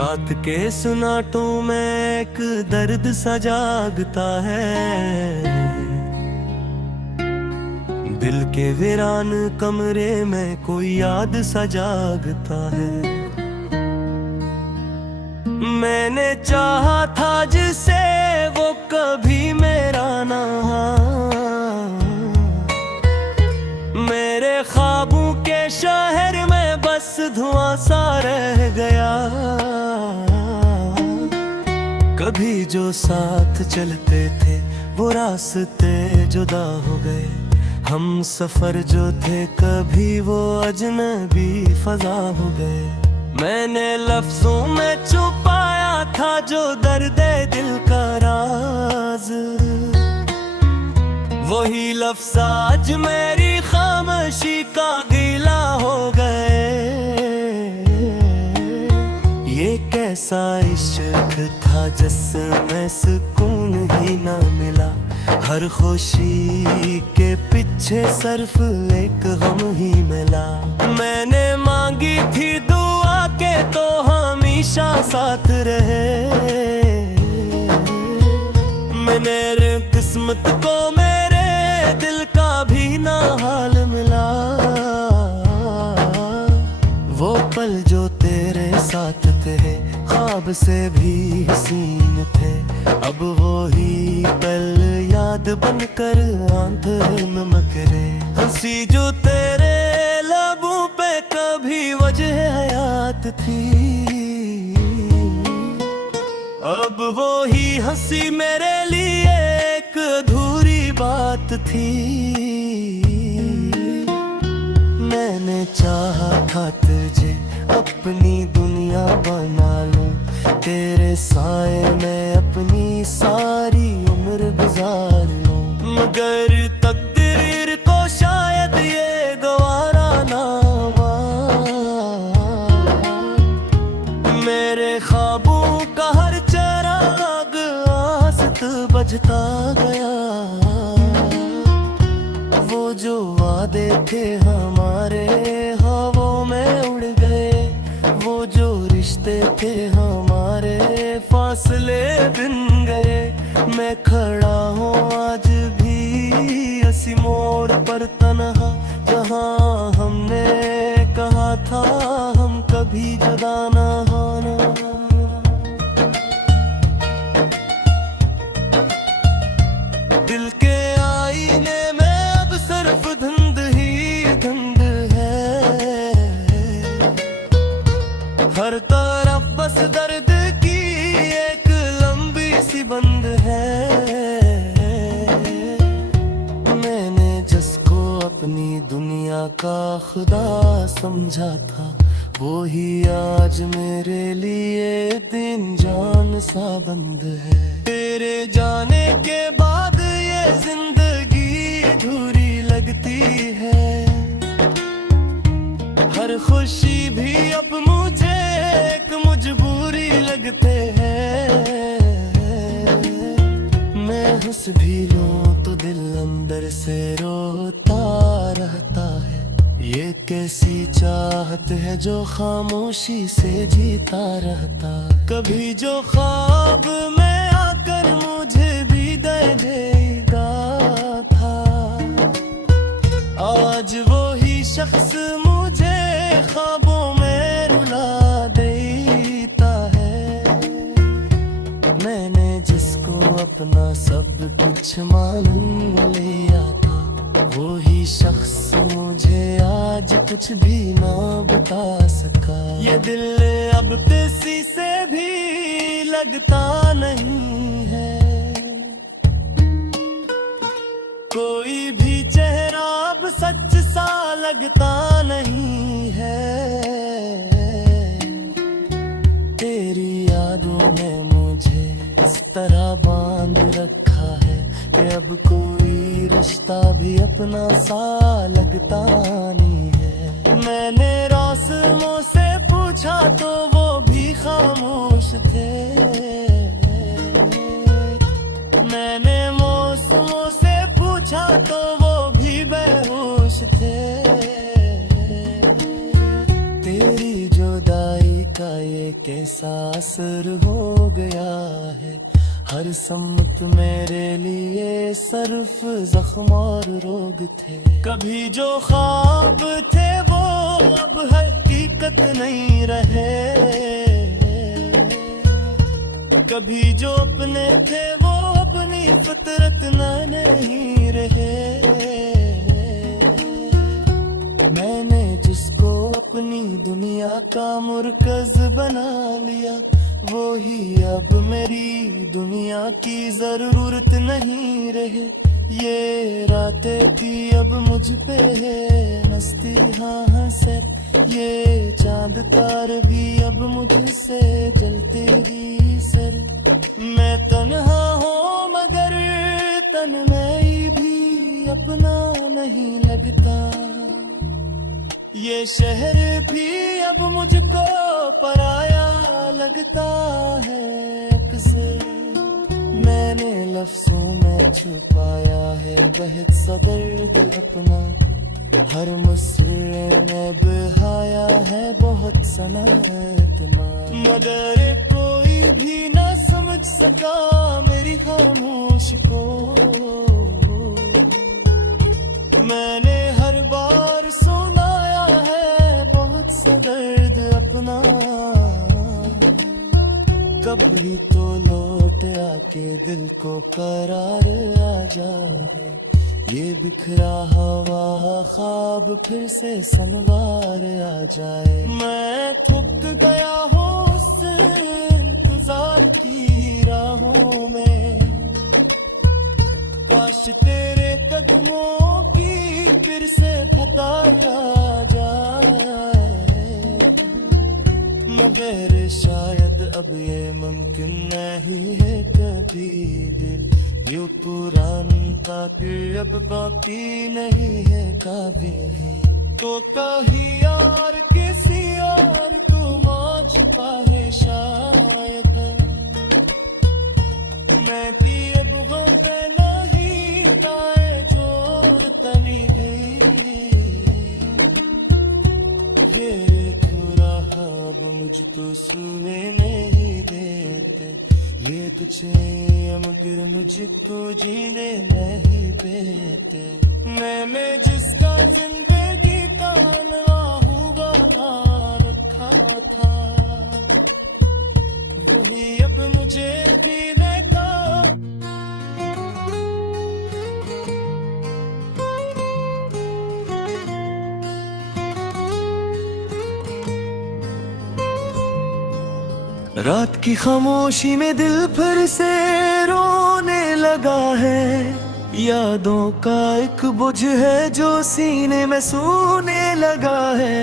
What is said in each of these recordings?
रात के सुनाटों में एक दर्द सा जागता है। दिल के वीरान कमरे में कोई याद सा जागता है। मैंने चाहा था जिसे वो कभी मेरा ना, मेरे ख्वाबों के शहर में बस धुआं सा रह गया। कभी जो साथ चलते थे वो रास्ते जुदा हो गए। हम सफर जो थे कभी वो अजनबी फजा हो गए। मैंने लफ्जों में छुपाया था जो दर्द दिल का राज, वही लफ्ज आज मेरी खामोशी का गीला हो गए। ये कैसा इश्क था जिसमें सुकून ही ना मिला। हर खुशी के पीछे सिर्फ एक गम ही मिला। मैंने मांगी थी दुआ के तो हमेशा साथ रहे। मेरे किस्मत को मेरे दिल का भी ना हाल मिला। वो पल जो तेरे साथ थे ख्वाब से भी हसीन थे। अब वो ही पल याद बनकर आंखें में मकरे। हंसी जो तेरे लबों पे कभी वजह हयात थी, अब वो ही हंसी मेरे लिए एक अधूरी बात थी। मैंने चाहा था तुझे अपनी दुनिया बना लूं। तेरे साए में अपनी सारी उम्र गुजार लूं। मगर तकदीर को शायद ये गवारा ना हुआ। मेरे ख्वाबों का हर चिराग आसत बजता गया। वो जो वादे थे हमारे हवाओं में उड़ गए। वो जो रिश्ते थे हमारे फासले बिन गए। मैं खड़ा हूँ आज भी इसी मोड़ पर तन्हा, जहाँ हमने कहा था हम कभी जुदा ना होना। दिल के आईने में अब सिर्फ धुंध ही धुंध है। हर तरफ बस दर्द की एक लंबी सी बंद है। मैंने जिसको अपनी दुनिया का खुदा समझा था वो ही आज मेरे लिए दिन जान सा बंद है। तेरे जाने के बाद ये जिंदगी अधूरी लगती है। हर खुशी भी अब मुझे एक मजबूरी लगते हैं। मैं हंस भी लूं तो दिल अंदर से रोता रहता है। ये कैसी चाहत है जो खामोशी से जीता रहता। कभी जो ख्वाब में आकर मुझे भी दे देगा था, आज वो ही शख्स मुझे ख्वाबों में रुला देता है। मैंने जिसको अपना सब कुछ मालूम लिया था वो ही शख्स मुझे आज कुछ भी ना बता सका। ये दिल अब किसी से भी लगता नहीं है। कोई भी चेहरा अब सच सा लगता नहीं है। तेरी यादों ने मुझे इस तरह बांध रखा है कि अब कोई रिश्ता भी अपना सा लगता नहीं है। मैंने रस्मों से पूछा तो वो भी खामोश थे। मैंने मौसमों से पूछा तो वो भी बेहोश थे। तेरी जुदाई का ये जैसा असर हो गया है। हर सम्मत मेरे लिए सर्फ जख्म और रोग थे। कभी जो ख्वाब थे वो अब हकीकत नहीं रहे। कभी जो अपने थे वो अपनी फितरत नहीं रहे। मैंने जिसको अपनी दुनिया का मुरकज बना लिया, वो ही अब मेरी दुनिया की जरूरत नहीं रहे। ये रातें थी अब मुझ पे है मस्ती, हाँ सर। ये चांद तार भी अब मुझसे जलते ही सर। मैं तन्हा हूँ मगर तन्हाई भी अपना नहीं लगता। ये शहर भी अब मुझको पराया लगता है अक्सर। मैंने लफ्जों में छुपाया है बहुत सा दर्द अपना। हर मुस्रे में बहाया है बहुत सनतमा। मगर कोई भी ना समझ सका मेरी खामोश को। मैंने हर बार सुनाया है बहुत सा दर्द अपना। कभी तो लौट आके दिल को करार आ जाए। ये बिखरा हवा ख्वाब फिर से सनवार आ जाए। मैं थक गया हूँ उस इंतजार की राहों में। काश तेरे कदमों की फिर से फतार आ जाए। मगर शायद अब ये मुमकिन नहीं है कभी। दिल जो पुरानी ताकि अब बाकी नहीं है काबे है। तो कहीं यार किसी और को मौज पाए शायद। मैं थी अब वो नहीं ताए जोर तली गई। ये थोड़ा अब मुझ तो सुने नहीं देते। ये कुछ मगर मुझको जीने नहीं देते। मैंने जिसका जिंदगी का नाहू बना रखा था, वही अब मुझे भी देखा। रात की खामोशी में दिल फिर से रोने लगा है। यादों का एक बोझ है जो सीने में सोने लगा है।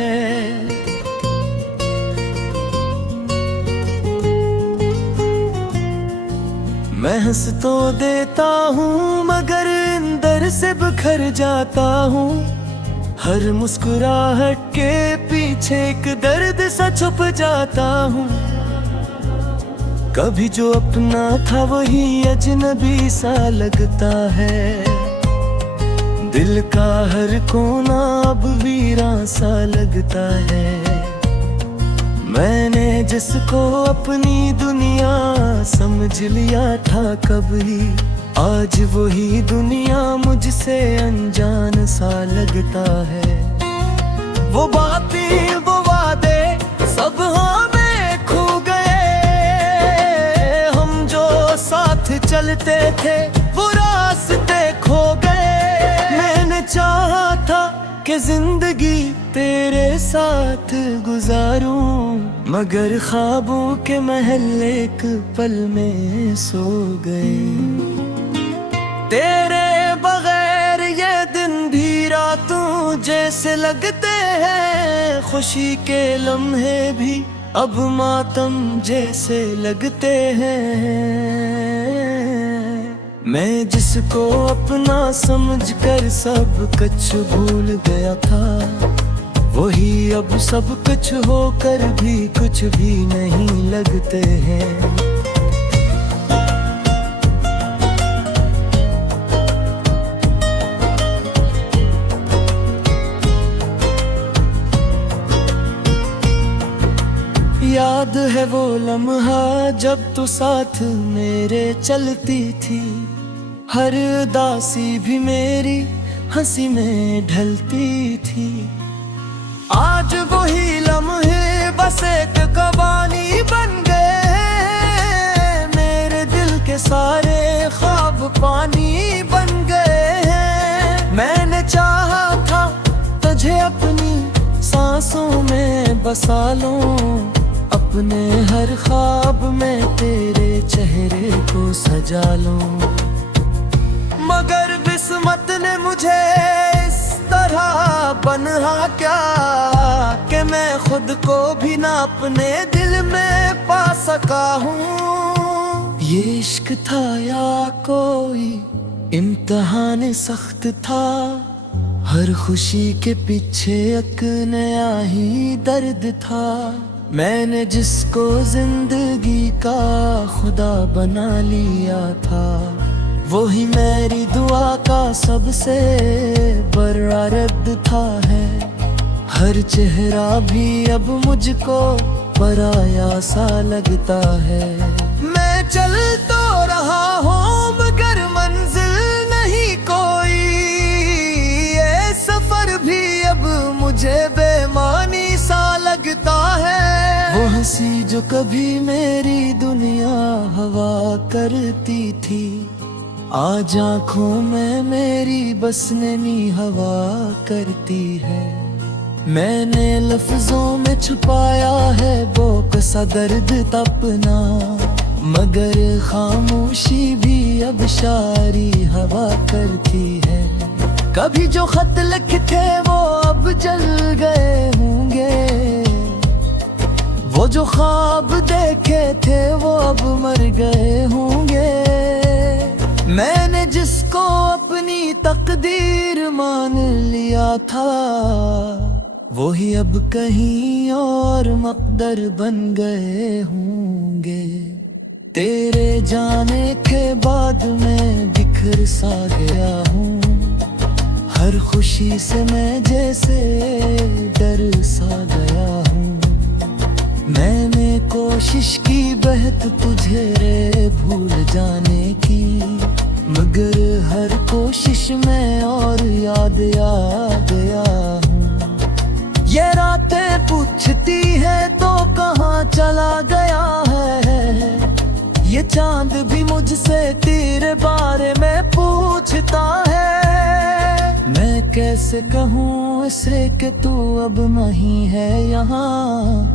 मैं हंस तो देता हूँ मगर अंदर से बिखर जाता हूँ। हर मुस्कुराहट के पीछे एक दर्द सा छुप जाता हूँ। कभी जो अपना था वही अजनबी सा लगता है। दिल का हर कोना अब वीरां सा लगता है। मैंने जिसको अपनी दुनिया समझ लिया था कभी, आज वही दुनिया मुझसे अनजान सा लगता है। वो बातें वो वादे सब हमें खो गए। साथ चलते थे वो रास्ते खो गए। मैंने चाहा था कि जिंदगी तेरे साथ गुजारूं, मगर ख्वाबों के महल एक पल में सो गए। तेरे बगैर ये दिन भी रातों जैसे लगते हैं। खुशी के लम्हे भी अब मातम जैसे लगते हैं। मैं जिसको अपना समझकर सब कुछ भूल गया था, वही अब सब कुछ होकर भी कुछ भी नहीं लगते हैं। याद याद है वो लम्हा जब तू साथ मेरे चलती थी, हर उदासी भी मेरी हंसी में ढलती थी। आज वही लम्हे बस एक कहानी बन गए, मेरे दिल के सारे ख्वाब पानी बन गए हैं। मैंने चाहा था तुझे अपनी सांसों में बसा लूं, अपने हर ख्वाब में तेरे चेहरे को सजा लूं, मगर किस्मत ने मुझे इस तरह बना क्या कि मैं खुद को भी ना अपने दिल में पा सका हूँ। ये इश्क था या कोई इम्तिहान सख्त था, हर खुशी के पीछे एक नया ही दर्द था। मैंने जिसको जिंदगी का खुदा बना लिया था, वही मेरी दुआ का सबसे बड़ा रद्द था है। हर चेहरा भी अब मुझको पराया सा लगता है। मैं चल तो रहा हूँ मगर मंजिल नहीं कोई, ये सफर भी अब मुझे बेमानी सा लगता है। वो हंसी जो कभी मेरी दुनिया हवा करती थी, आज आँखों में मेरी बस नैनी हवा करती है। मैंने लफ्जों में छुपाया है वो कसा दर्द तपना, मगर खामोशी भी अब शायरी हवा करती है। कभी जो खत लिखे वो अब जल गए होंगे, वो जो ख्वाब देखे थे वो अब मर गए होंगे। मैंने जिसको अपनी तकदीर मान लिया था, वही अब कहीं और मकदर बन गए होंगे। तेरे जाने के बाद मैं बिखर सा गया हूँ, हर खुशी से मैं जैसे डर सा गया हूँ। मैंने कोशिश की बहत तुझे रे भूल जाने की, मगर हर कोशिश में और याद आ गया हूँ। ये रातें पूछती है तो कहाँ चला गया है, ये चांद भी मुझसे तेरे बारे में पूछता है। मैं कैसे कहूँ इसे कि तू अब नहीं है यहाँ,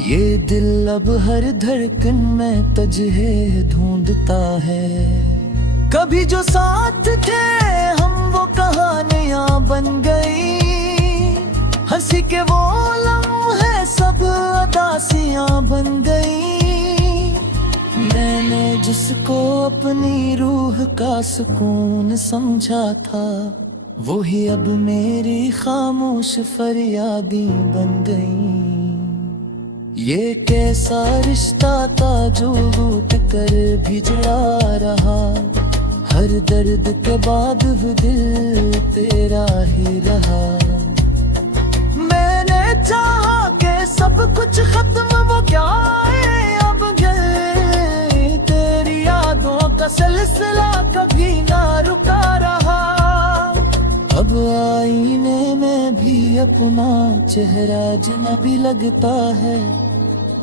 ये दिल अब हर धड़कन में तुझे ढूंढता है। कभी जो साथ थे हम वो कहानियां बन गई, हंसी के वो लम्हे सब उदासियां बन गई। मैंने जिसको अपनी रूह का सुकून समझा था, वही अब मेरी खामोश फरियादी बन गई। ये कैसा रिश्ता था जो रूठ कर भी जड़ा रहा, हर दर्द के बाद भी दिल तेरा ही रहा। मैंने चाहा कि सब कुछ खत्म वो क्या है अब गए, तेरी यादों का सिलसिला कभी ना रुका रहा। अब आईने में भी अपना चेहरा अजनबी लगता है,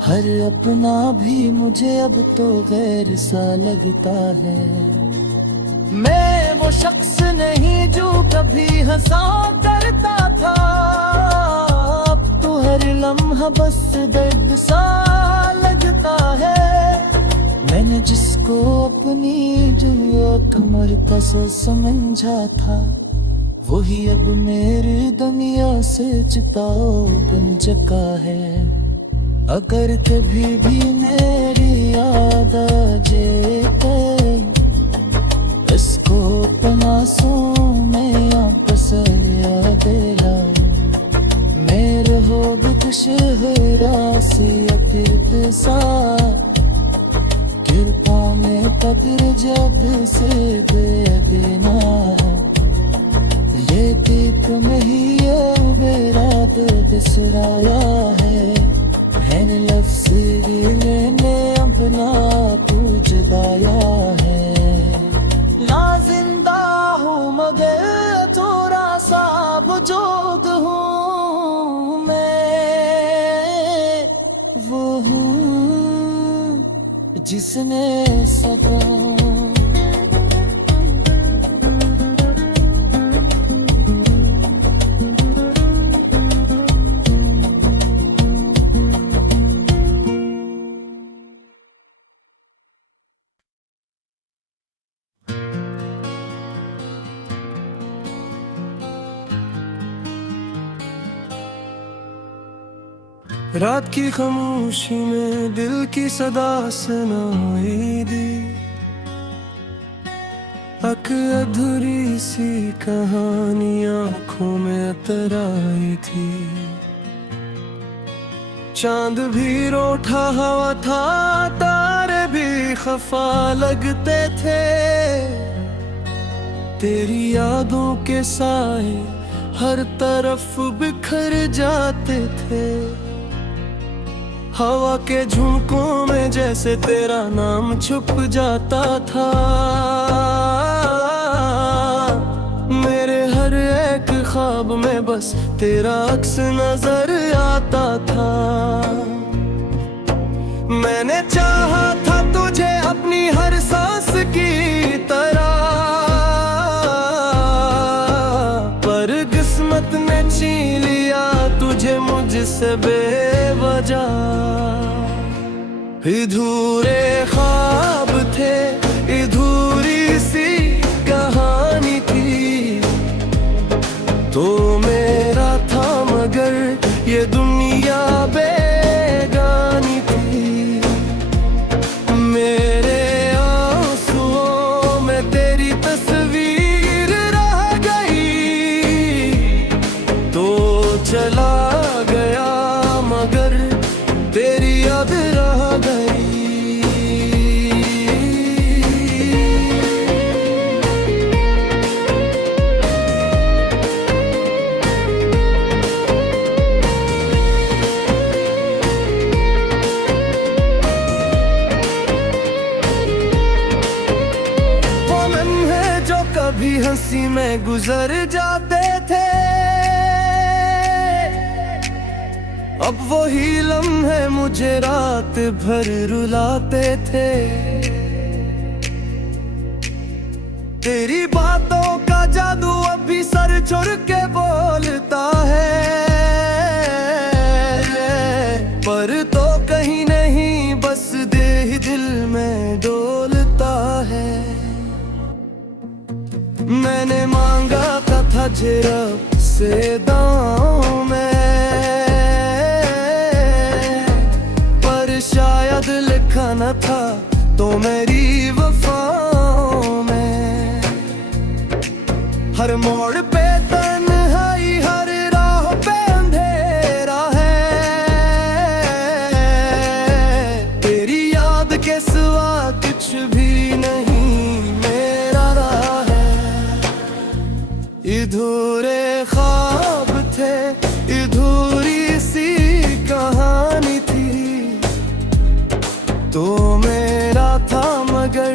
हर अपना भी मुझे अब तो गैर सा लगता है। मैं वो शख्स नहीं जो कभी हंसा करता था, अब तो हर लम्हा बस दर्द सा लगता है। मैंने जिसको अपनी जो कमर कस समझा था, वही अब मेरी दुनिया से चिताओ बन चुका है। अगर कभी भी मेरी याद आ जाए, इसको अपना सो में आपस याद ला, मेरे हो खुश राशि अकिरत सा, कृपा में कदर जब से दे देना। ये दीप में ही ये बेरात दिसराया है मैंने लफ्ज़ भी लेने अपना तुझ गाया है। ना जिंदा हूँ मगर थोड़ा सा वजूद हूँ मैं, वो हूँ जिसने सका। रात की खामोशी में दिल की सदा सुनाई दी, अधूरी सी कहानी आंखों में उतर आई थी। चांद भी रूठा हुआ था, तारे भी खफा लगते थे। तेरी यादों के साए हर तरफ बिखर जाते थे। हवा के झोंकों में जैसे तेरा नाम छुप जाता था। मेरे हर एक ख्वाब में बस तेरा अक्स नजर आता था। मैंने चाहा था तुझे अपनी हर सांस की तरह, पर किस्मत ने छीन लिया तुझे मुझसे बेवजह। अधूरे ख्वाब थे, अधूरी सी कहानी थी। तो मेरा था मगर ये दुनिया बेगानी थी। मेरे आंसुओं में तेरी तस्वीर रह गई। तो चला गया मगर तेरी याद रह गई। वो लम्हे जो कभी हंसी में गुजर जाते थे, अब वही लम्हे मुझे रात भर रुलाते थे। तेरी बातों का जादू अभी सर चुर के बोलता है, पर तो कहीं नहीं बस देह दिल में डोलता है। मैंने मांगा था रब से दाऊं मैं, पर शायद लिखा न था तो मेरी वफाओं में। हर मोड़ पे तन्हाई, हर राह पे अंधेरा है। तेरी याद के सिवा कुछ भी नहीं मेरा रहा है। अधूरे ख्वाब थे, अधूरी सी कहानी थी। तो मेरा था मगर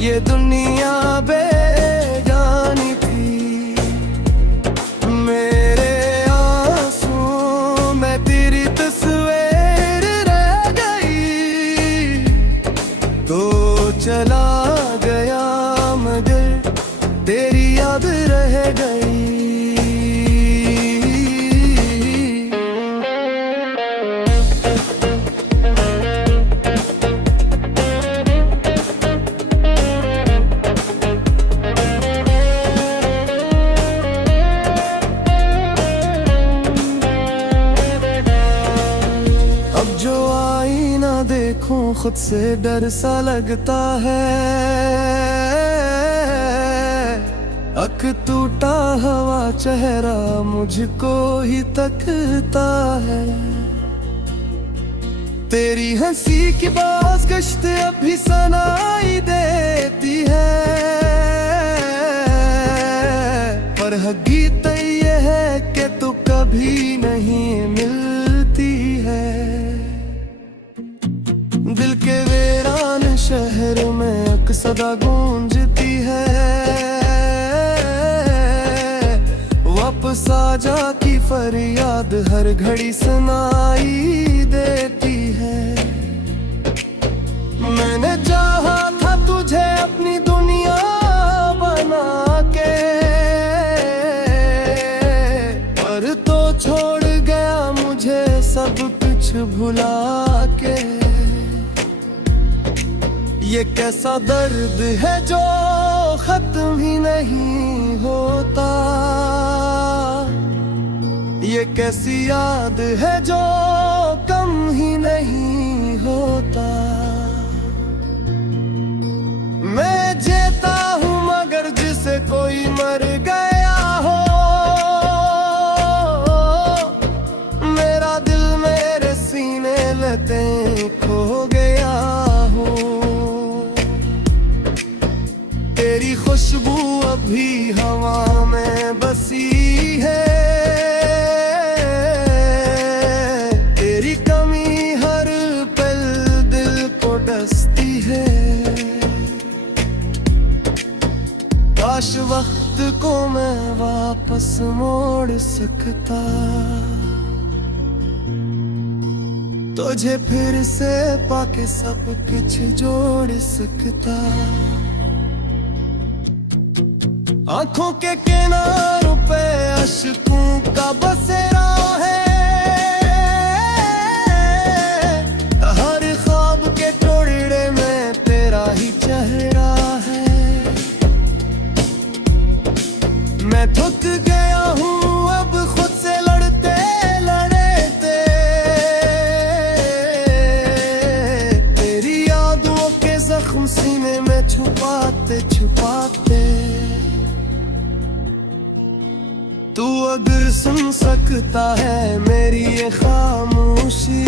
ये दुनिया बेगानी थी। मेरे आंसुओं में तेरी तस्वीर रह गई। तो चला गया मगर तेरी याद रह गई। अब जो आईना देखूं खुद से डर सा लगता है। अक टूटा हुआ चेहरा मुझको ही तकता है। तेरी हंसी की बात गश्त अभी सुनाई देती है, पर हकीकत ये है कि तू कभी नहीं मिलती है। सदा गूंजती है। वापस आजा की फरियाद हर घड़ी सुनाई देती है। मैंने चाहा था तुझे अपनी दुनिया बना के, पर तो छोड़ गया मुझे सब कुछ भुला के। ये कैसा दर्द है जो खत्म ही नहीं होता, ये कैसी याद है जो कम ही नहीं होता। मैं जीता हूँ मगर जिसे कोई मर गया हो, मेरा दिल मेरे सीने लेते खो गया हो। तेरी खुशबू अभी हवा में बसी है, तेरी कमी हर पल दिल को डसती है। काश वक्त को मैं वापस मोड़ सकता, तुझे फिर से पाके सब कुछ जोड़ सकता। आंखों के किनारों पे अश्कों का बसेरा है, हर ख्वाब के टुकड़े में तेरा ही चेहरा है। मैं थक गया हूँ अब खुद से लड़ते लड़ते, तेरी यादों के जख्म सीने में छुपाते छुपाते। तू अगर सुन सकता है मेरी ये खामोशी,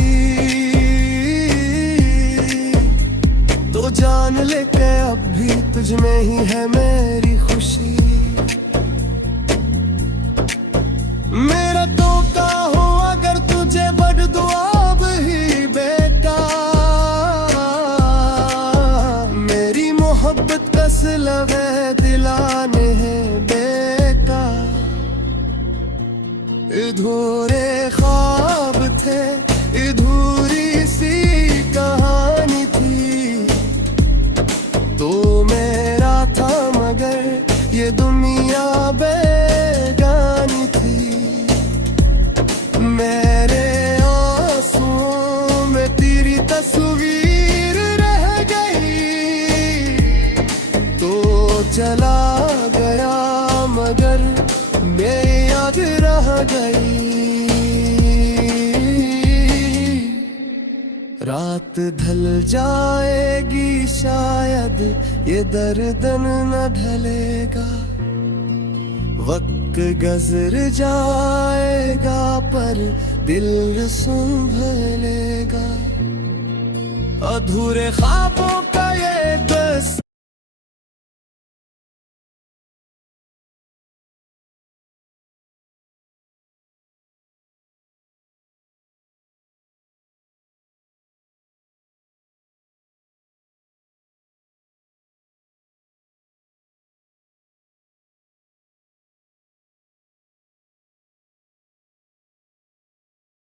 तो जान ले के अब भी तुझ में ही है मेरी खुशी। मेरा तो का हो अगर तुझे बड़ दुआब ही बेटा, मेरी मोहब्बत कस लवे दिलाने है बेटा। अधूरे ख्वाब थे, अधूरी सी कहानी थी, तो मेरा था मगर ये दुनिया बेगानी थी। मेरे आंसुओं में तेरी तस्वीर रह गई, तो चला गया मगर मेरी याद रह गई। रात ढल जाएगी शायद ये दर्दन न ढलेगा, वक्त गुजर जाएगा पर दिल संभलेगा। अधूरे ख्वाबों का ये बस